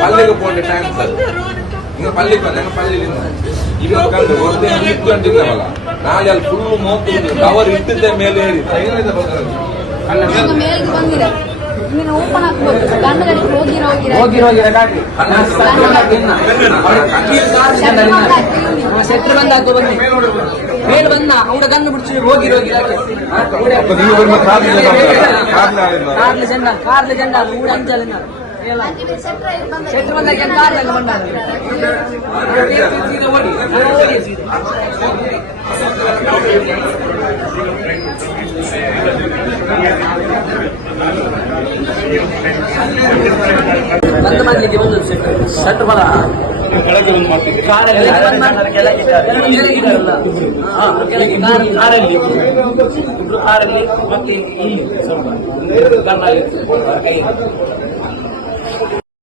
పల్లెకి పోండి time sir ఇంకా పల్లెకి పల్లె ಈಗ ಇಟ್ಕೊಂಡಿದ್ದ ನಾಳೆ ಅಲ್ಲಿ ಫುಲ್ ಮೋಗ್ತಿದ್ದು ಕವರ್ ಇಟ್ಟಿದ್ದೆ ಮೇಲೆ ಏರಿ ಶೆಟ್ರು ಬಂದ ಮೇಲೆ ಬಂದ ಅವನ ಗಂಡು ಬಿಡಿಸಿ ಹೋಗಿ ಕಾರ್ಲ ಜೆಂಡ ಮೂಡು ಅಂಚಲ್ಲ ಶೆಟ್ರು ಬಂದಾಗ ಕಾರ್ಲ ಬಂದ ಬಂದು ಮಾಡ್ಲಿಕ್ಕೆ ಒಂದು ಶೆಟ್ರು ಬರ ಕಾರಲ್ಲಿ ಮತ್ತೆ ಈ